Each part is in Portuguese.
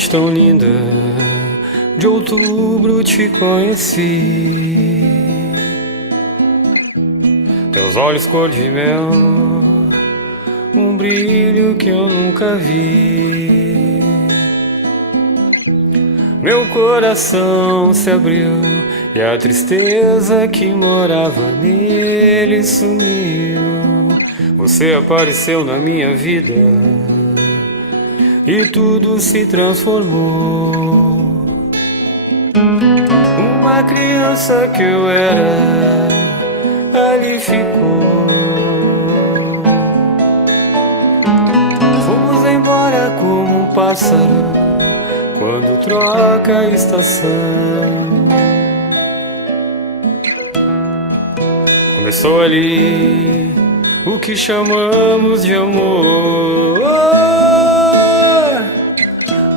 noite tão linda de outubro te conheci. Teus olhos cor de mel, um brilho que eu nunca vi. Meu coração se abriu e a tristeza que morava nele sumiu. Você apareceu na minha vida e tudo se transformou. Uma criança que eu era ali ficou. Fomos embora como um pássaro quando troca a estação. Começou ali o que chamamos de amor.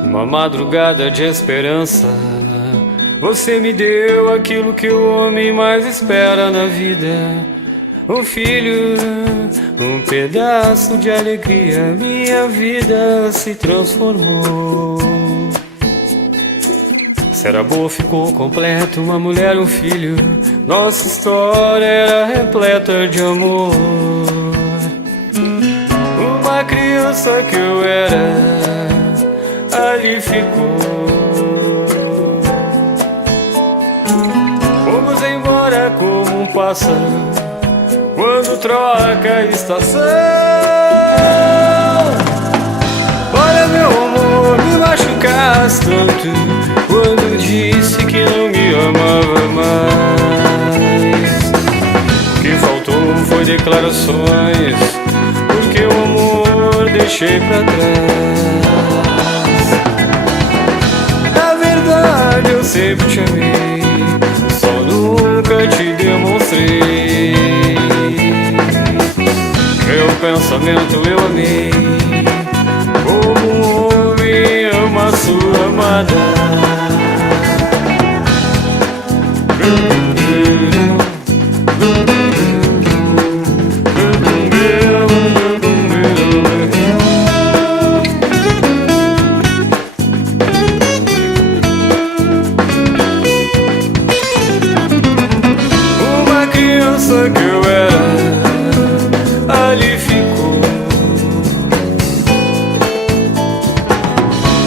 Uma madrugada de esperança, você me deu aquilo que o homem mais espera na vida: um filho, um pedaço de alegria. Minha vida se transformou. Se era boa, ficou completo, uma mulher, um filho. Nossa história era repleta de amor. Uma criança que eu era ali ficou. Fomos embora como um pássaro quando troca a estação. Olha, meu amor, me machucaste tanto quando disse que não me amava mais. O que faltou foi declarações, porque o amor deixei pra trás. Na verdade eu sempre te amei, só nunca te demonstrei. Meu pensamento eu amei, como um homem ama sua amada. Uma criança que eu era ali ficou.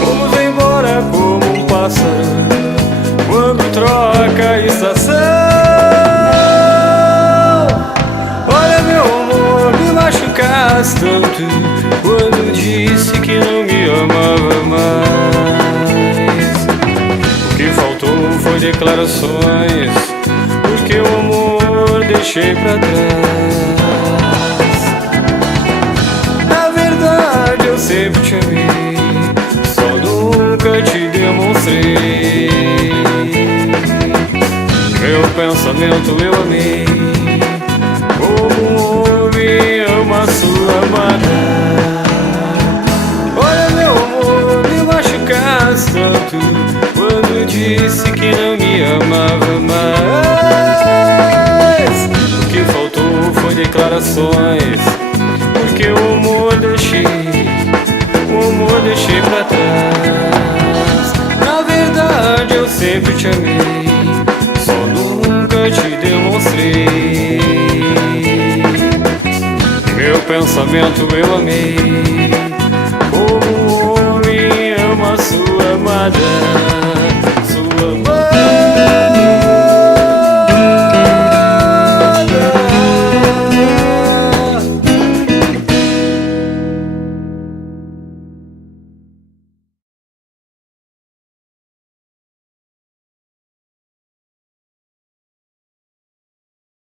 Vamos embora como um pássaro quando troca a estação. Olha, meu amor, me machucaste tanto quando disse que não me amava mais. O que faltou foi declarações, porque o amor deixei pra trás. Na verdade eu sempre te amei, só nunca te demonstrei. Meu pensamento eu amei, como um homem ama sua amada. Olha, meu amor, me machucaste tanto quando disse que não me amava mais. O que faltou foi declarações, porque o amor deixei pra trás. Na verdade eu sempre te amei, só nunca te demonstrei. Meu pensamento eu amei, como um homem ama sua amada.